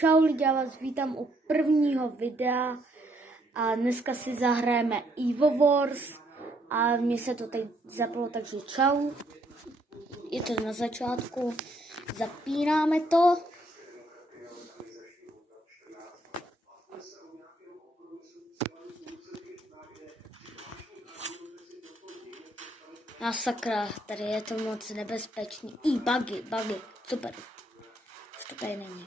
Čau lidi, já vás vítám u prvního videa a dneska si zahrajeme Evo Wars a mně se to teď zaplo, takže čau. Je to na začátku, zapínáme to. A sakra, tady je to moc nebezpečný. Buggy, super. To tady není.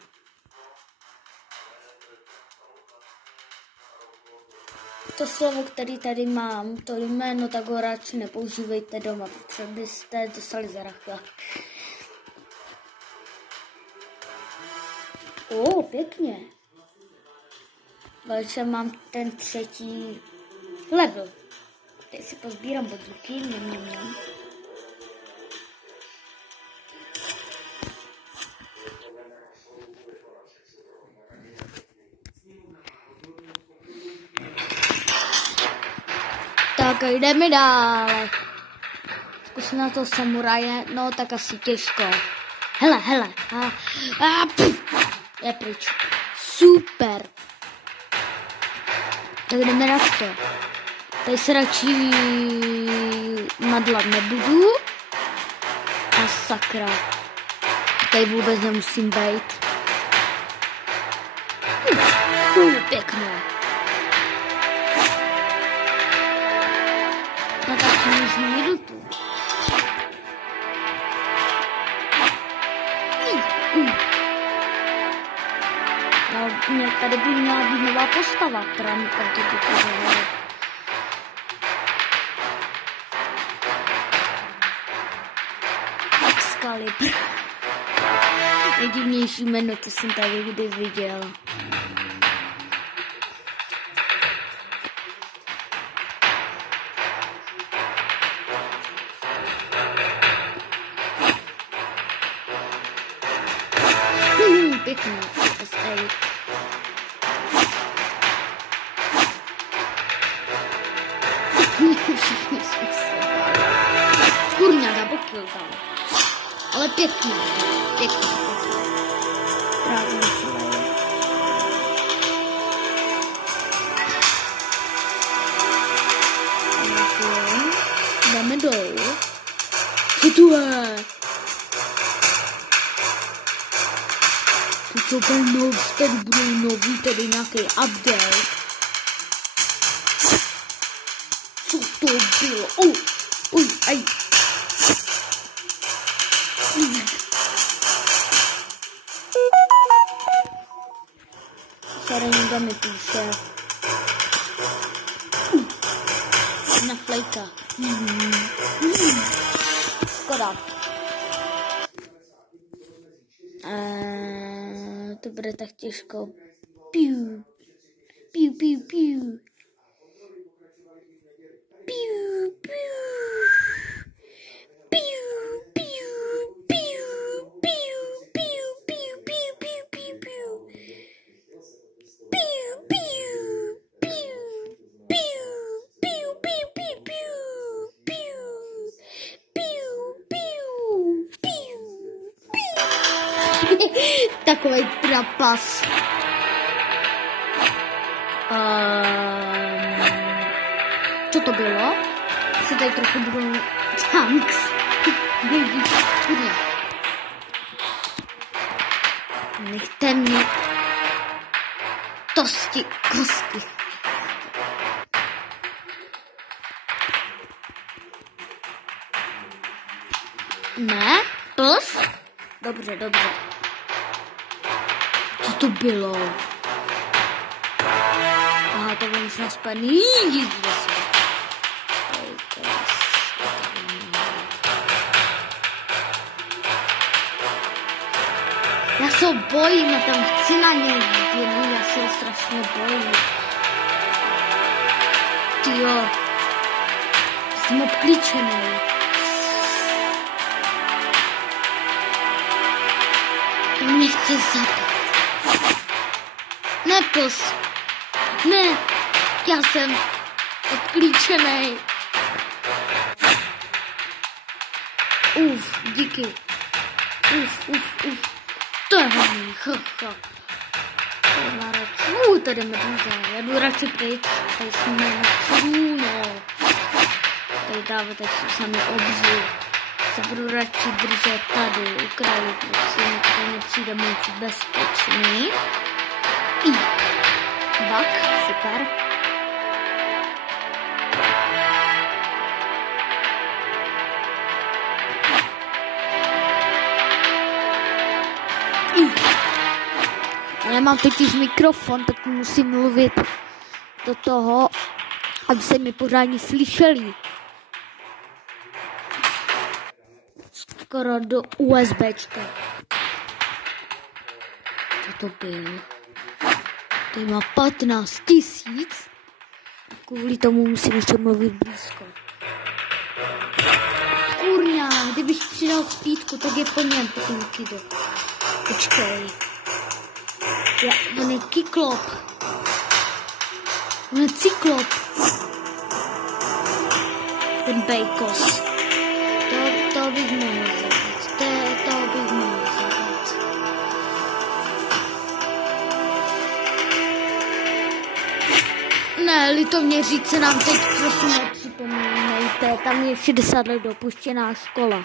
To slovo, který tady mám, to jméno, tak ho radši nepoužívejte doma, protože byste dostali zaracha. Pěkně. Takže mám ten 3. level. Teď si pozbírám bodíky, mňam. Tak jdeme dál. Zkusím na to samuraje, no tak asi těžko. Hele. Je pryč. Super. Tak jdeme na to. Tady se radši madlat nebudu. A sakra. Tady vůbec nemusím být. Pěkně. No tak si minutu. No, tady by měla být nová postava, která mi tady ukazuje. Excalibur. Nejdivnější jméno, to jsem tady kdy viděl. Pěkný, S8. Všichni jsme se báli. Kurňada, pokryl tam. Ale pěkný. Právě se leje. Dáme dolů. Co tu je? To tady budou nový, tady nějaký update. Co to bylo? Aj. Sorry, někdo mi píše. Na flejka. Škoda. To bude tak těžko. Piu. Takový trapas. Co to bylo? Se tady trochu budou tanks. Nechte mě tosti kosti. Ne? Plus? Dobře. Co to bylo? Aha, to bylo už naspaný. Já se ho bojím, já tam chci na něj jít, já se ho strašně bojím. Tyjo, jsem obklíčený. Mě chce zabít. Ne, plus. Ne, já jsem obklíčený. Díky. To je hlavní, Tady medúza. Já jdu radši pryč. Tady jsme na středu, no. Tady dávat, tak jsou sami obři. Se budu radši držet tady u kraje, protože mi tady nepřijde moc bezpečný. Bak, super. Nemám totiž mikrofon, tak musím mluvit do toho, aby se mi pořádně slyšeli. Skoro do USBčka. Co to byl? Tady má 15 000. Kvůli tomu musím ještě mluvit blízko. Kurňa, kdybych přidal spítku, tak je po něm potom kido. Počkej. On je kyklop. On je cyklop. Ten bejkos. To bych mohl zabít. To bych mohl zabít. Ne, Litoměříce nám teď prosím nepřipomínejte. Tam je 60 let dopuštěná škola.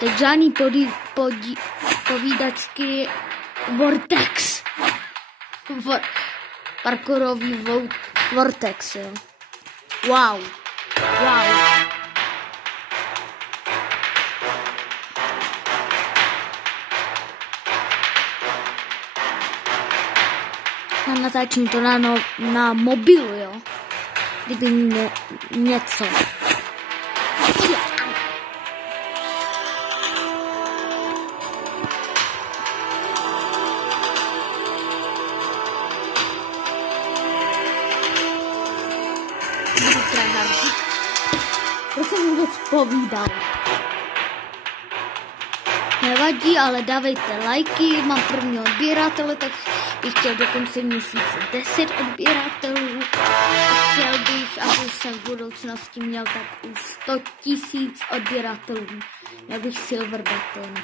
Teď žádný povídačky Vortex. Parkourový Vortex, jo. Wow. Natáčím to na mobilu, jo. Kdyby něco. To jsem vůbec povídal. Nevadí, ale dávejte lajky, mám první odběratele, tak bych chtěl do konce měsíce 10 odběratelů. Chtěl bych, aby jsem v budoucnosti měl tak už 100 000 odběratelů. Měl bych silver button.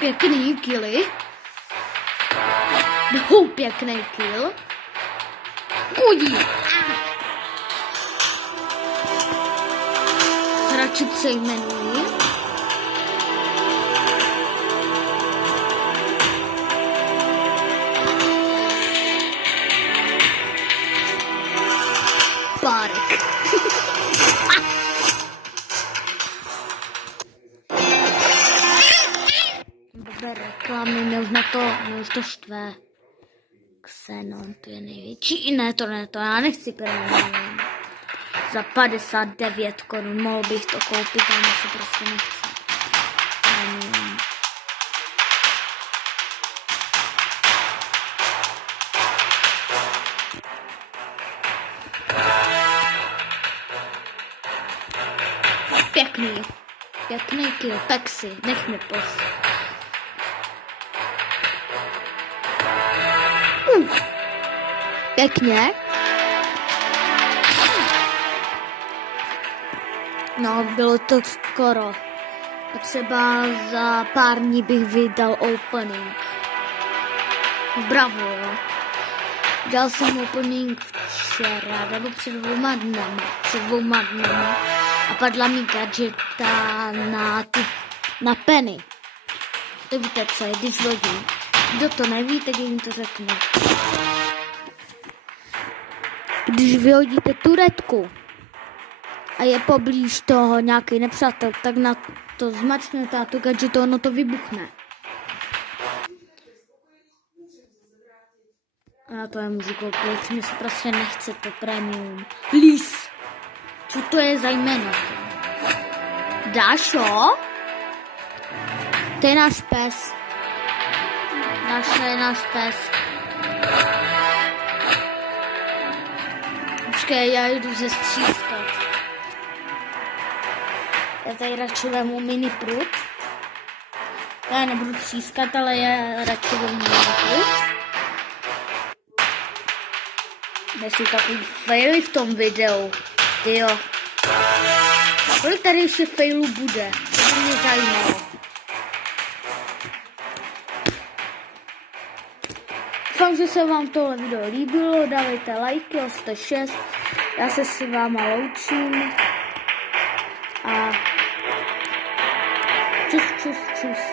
Pěkný killy. Pěkný kill. Kudí. Radši přejmenuji. Párek. Dobré reklamy, mě už to štve. Xenon, to je největší. Ne, to já nechci premium. Za 59 korun mohl bych to koupit, ale se prostě nechci. Premium. Pěkný kill, Pexy, nech mi Pěkně. No, bylo to skoro. Třeba za pár dní bych vydal opening. Bravo, jo. Dělal jsem opening včera, nebo před dvouma dnama. A padla mi gadgeta na penny. To víte, co je, když lodí. Kdo to neví, tak jim to řekne. Když vyhodíte turetku a je poblíž toho nějaký nepřátel, tak na to zmačknete a to gadget, ono to vybuchne. A na to je můžu koupit, mi se prostě nechce to premium. Lis! Co to je za jméno? Dášo? To je náš pes. Dášo je náš pes. Počkej, já jdu zestřískat. Já tady radši vemu mini prut. Já nebudu třískat, ale já radši vemu mini prut. Jsou takový faily v tom videu. Tyjo. Kolik tady ještě failů bude? To by mě zajímalo. Doufám, že se vám tohle video líbilo, dávejte lajky, jste 6. Já se s váma loučím. A čus.